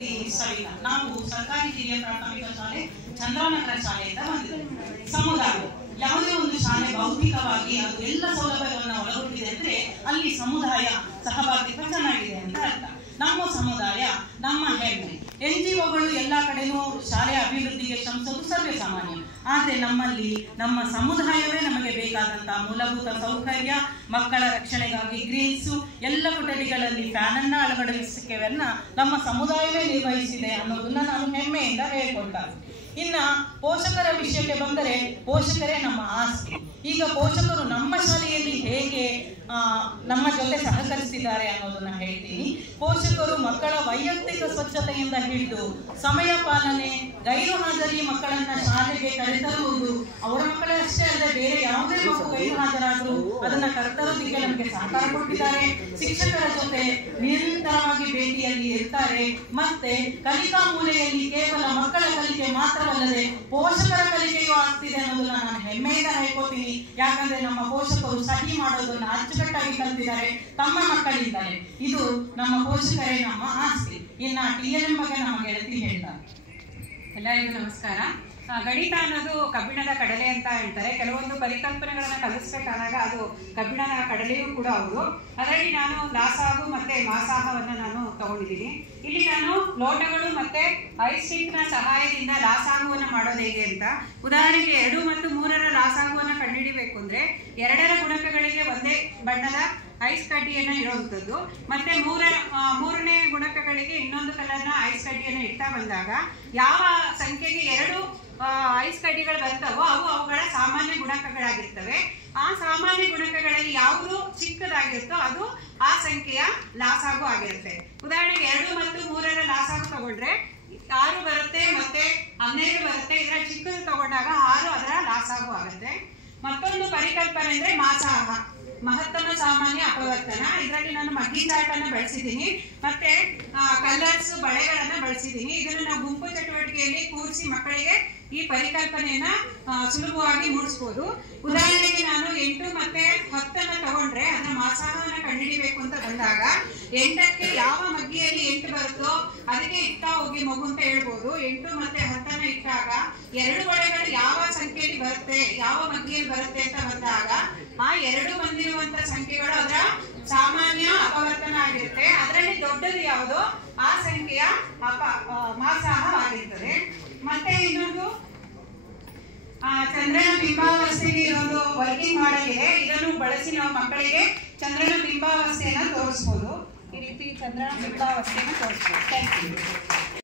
ಸವಿತಾ, ನಾವು ಸರ್ಕಾರಿ ಹಿರಿಯ ಪ್ರಾಥಮಿಕ ಶಾಲೆ ಚಂದ್ರನಗರ ಶಾಲೆಯಿಂದ ಬಂದಿದ್ದೇವೆ. ಸಮುದಾಯ ಯಾವುದೇ ಒಂದು ಶಾಲೆ ಭೌತಿಕವಾಗಿ ಅದು ಎಲ್ಲ ಸೌಲಭ್ಯಗಳನ್ನ ಒಳಗೊಂಡಿದೆ ಅಂದ್ರೆ ಅಲ್ಲಿ ಸಮುದಾಯ ಸಹಭಾಗಿತ್ವ ಚೆನ್ನಾಗಿದೆ ಅಂತ ಅರ್ಥ. ನಮ್ಮ ಸಮುದಾಯ ನಮ್ಮ ಹೆಮ್ಮೆ. NGOಗಳು ಎಲ್ಲ ಕಡೆನೂ ಶಾಲೆಯ ಅಭಿವೃದ್ಧಿಗೆ ಶ್ರಮಿಸೋದು ಸರ್ವೇ ಸಾಮಾನ್ಯ. ಆದ್ರೆ ನಮ್ಮಲ್ಲಿ ನಮ್ಮ ಸಮುದಾಯವೇ ನಮಗೆ ಬೇಕಾದಂತಹ ಮೂಲಭೂತ ಸೌಕರ್ಯ, ಮಕ್ಕಳ ರಕ್ಷಣೆಗಾಗಿ ಗ್ರೀನ್ಸು, ಎಲ್ಲ ಕೊಠಡಿಗಳಲ್ಲಿ ಫ್ಯಾನ್ ಅನ್ನ ಅಳವಡಿಸುವಿಕೆಯನ್ನ ನಮ್ಮ ಸಮುದಾಯವೇ ನಿರ್ವಹಿಸಿದೆ ಅನ್ನೋದನ್ನ ನಾನು ಹೆಮ್ಮೆಯಿಂದ ಹೇಳಿಕೊಳ್ತಾರೆ. ಇನ್ನ ಪೋಷಕರ ವಿಷಯಕ್ಕೆ ಬಂದರೆ ಪೋಷಕರೇ ನಮ್ಮ ಆಸ್ತಿ. ಈಗ ಪೋಷಕರು ನಮ್ಮ ಶಾಲೆಯಲ್ಲಿ ಹೇಗೆ ನಮ್ಮ ಜೊತೆ ಸಹಕರಿಸಿದ್ದಾರೆ ಅನ್ನೋದನ್ನ ಹೇಳ್ತೀನಿ. ಪೋಷಕರು ಮಕ್ಕಳ ವೈಯಕ್ತಿಕ ಸ್ವಚ್ಛತೆಯಿಂದ ಹಿಡಿದು ಸಮಯ ಪಾಲನೆ, ಗೈರು ಹಾಜರಿ ಮಕ್ಕಳನ್ನ ಶಾಲೆಗೆ ಕರೆತರುವುದು, ಅವರ ಮಕ್ಕಳಷ್ಟೇ ಅಲ್ಲದೆ ಬೇರೆ ಯಾವುದೇ ಮಕ್ಕಳು ಗೈರು ಹಾಜರಾದ್ರು ಅದನ್ನ ಕರೆತರೋದಕ್ಕೆ ನಮಗೆ ಸಹಕಾರ ಕೊಟ್ಟಿದ್ದಾರೆ. ಶಿಕ್ಷಕರ ಜೊತೆ ನಿರಂತರವಾಗಿ ಭೇಟಿಯಲ್ಲಿ ಇರ್ತಾರೆ. ಮತ್ತೆ ಕಲಿಕಾ ಮೂಲೆಯಲ್ಲಿ ಕೇವಲ ಮಕ್ಕಳ ಕಲಿಕೆ ಮಾತ್ರವಲ್ಲದೆ ಪೋಷಕರ ಕಲಿಕೆಯೂ ಆಗ್ತಿದೆ ಅನ್ನೋದನ್ನ ನಾನು ಹೆಮ್ಮೆಯಿಂದ ಹೇಳ್ಕೊತೀನಿ. ಯಾಕಂದ್ರೆ ನಮ್ಮ ಪೋಷಕರು ಸಹಿ ಮಾಡೋದನ್ನ ಅಚ್ಚುಕಟ್ಟಾಗಿ ಕಲಿತಿದ್ದಾರೆ ತಮ್ಮ ಮಕ್ಕಳಿಂದಲೇ. ಇದು ನಮ್ಮ ಪೋಷಕರೇ ನಮ್ಮ ಆಸ್ತಿ. ಇನ್ನ TLM ಬಗ್ಗೆ ನಮ್ಮ ಗೆಳತಿ ಹೇಳ್ತಾರೆ. ಎಲ್ಲರಿಗೂ ನಮಸ್ಕಾರ. ಗಣಿತ ಅನ್ನೋದು ಕಬ್ಬಿಣದ ಕಡಲೆ ಅಂತ ಹೇಳ್ತಾರೆ. ಕೆಲವೊಂದು ಪರಿಕಲ್ಪನೆಗಳನ್ನ ಕಲಿಸ್ಬೇಕಾದಾಗ ಅದು ಕಬ್ಬಿಣದ ಕಡಲೆಯೂ ಕೂಡ ಹೌದು. ಅದರಲ್ಲಿ ನಾನು ಲಾಸಾಗು ಮತ್ತೆ ಮಾಸಾಹವನ್ನ ನಾನು ತಗೊಂಡಿದ್ದೀನಿ. ಇಲ್ಲಿ ನಾನು ಲೋಟಗಳು ಮತ್ತೆ ಐಸ್ಟಿಕ್ನ ಸಹಾಯದಿಂದ ಲಾಸಾಗುವನ್ನ ಮಾಡೋದು ಹೇಗೆ ಅಂತ, ಉದಾಹರಣೆಗೆ 2 ಮತ್ತು 3ರ ಲಾಸಾಗುವನ್ನ ಕಂಡುಹಿಡಿಬೇಕು ಅಂದ್ರೆ 2ರ ಗುಣಕಗಳಿಗೆ ಒಂದೇ ಬಣ್ಣದ ಐಸ್ ಕಡ್ಡಿಯನ್ನ ಇರುವಂತದ್ದು, ಮತ್ತೆ 3ನೇ ಗುಣಕಗಳಿಗೆ ಇನ್ನೊಂದು ಕಲರ್ನ ಐಸ್ ಕಡ್ಡಿಯನ್ನ ಇಡ್ತಾ ಬಂದಾಗ ಯಾವ ಸಂಖ್ಯೆಗೆ 2 ಐಸ್ ಕಡ್ಡಿಗಳು ಬರ್ತವೋ ಅವುಗಳ ಸಾಮಾನ್ಯ ಗುಣಕಗಳಾಗಿರ್ತವೆ. ಆ ಸಾಮಾನ್ಯ ಗುಣಕಗಳಲ್ಲಿ ಯಾವುದು ಚಿಕ್ಕದಾಗಿರುತ್ತೋ ಅದು ಆ ಸಂಖ್ಯೆಯ ಲಾಸಾಗು ಆಗಿರುತ್ತೆ. ಉದಾಹರಣೆಗೆ 2 ಮತ್ತು 3ರ ಲಾಸಾಗು ತಗೊಂಡ್ರೆ 6 ಬರುತ್ತೆ, ಮತ್ತೆ 12 ಬರುತ್ತೆ. ಇದರ ಚಿಕ್ಕದು ತಗೊಂಡಾಗ 6 ಅದರ ಲಾಸಾಗು ಆಗುತ್ತೆ. ಮತ್ತೊಂದು ಪರಿಕಲ್ಪನೆ ಅಂದ್ರೆ ಮಾಸಾಹ, ಮಹತ್ತಮ ಸಾಮಾನ್ಯ ಅಪವರ್ತನ. ಇದರಲ್ಲಿ ನಾನು ಮಗ್ಗಿ ಚಾರ್ಟ್ ಅನ್ನ ಬಳಸಿದ್ದೀನಿ, ಮತ್ತೆ ಕಲರ್ಸ್ ಬಳೆಗಳನ್ನ ಬಳಸಿದ್ದೀನಿ. ಇದನ್ನು ನಾವು ಗುಂಪು ಚಟುವಟಿಕೆಯಲ್ಲಿ ಕೂರಿಸಿ ಮಕ್ಕಳಿಗೆ ಈ ಪರಿಕಲ್ಪನೆಯನ್ನ ಸುಲಭವಾಗಿ ಮೂಡಿಸಬಹುದು. ಉದಾಹರಣೆಗೆ ನಾನು 8 ಮತ್ತೆ 10 ತಗೊಂಡ್ರೆ ಅದನ್ನ ಮಾಸಾಹವನ್ನ ಕಂಡುಹಿಡಿಬೇಕು ಅಂತ ಬಂದಾಗ 8ಕ್ಕೆ ಯಾವ ಮಗ್ಗಿಯಲ್ಲಿ 8 ಬರುತ್ತೋ ಅದಕ್ಕೆ ಇಟ್ಟ ಹೋಗಿ ಮಗು ಅಂತ ಹೇಳ್ಬೋದು. 8 ಮತ್ತೆ 10 ಇಟ್ಟಾಗ 2 ಬಳೆಗಳು ಯಾವ ಸಂಖ್ಯೆಯಲ್ಲಿ ಬರುತ್ತೆ, ಯಾವ ಮಗ್ಗಿಯಲ್ಲಿ ಬರುತ್ತೆ ಅಂತ ಬಂದಾಗ ಆ 2 ಬಂದಿರುವಂತ ಸಂಖ್ಯೆಗಳು ಅದರ ಸಾಮಾನ್ಯ ಅಪವರ್ತನ ಆಗಿರುತ್ತೆ. ಅದರಲ್ಲಿ ದೊಡ್ಡದು ಯಾವುದೋ ಆ ಸಂಖ್ಯೆಯ ಮಾಸಾಹ ಆಗಿರ್ತದೆ. ಮತ್ತೆ ಇನ್ನೊಂದು ಚಂದ್ರನ ಬಿಂಬಾವಸ್ಥೆಗೆ ಇರೋದು ವರ್ಕಿಂಗ್ ಮಾಡೆಲ್ ಇದೆ. ಇದನ್ನು ಬಳಸಿ ನಾವು ಮಕ್ಕಳಿಗೆ ಚಂದ್ರನ ಬಿಂಬಾವಸ್ಥೆಯನ್ನ ತೋರಿಸಬಹುದು. ಈ ರೀತಿ ಚಂದ್ರನ ಬಿಂಬಾವಸ್ಥೆಯನ್ನು ತೋರಿಸಬಹುದು. Thank you.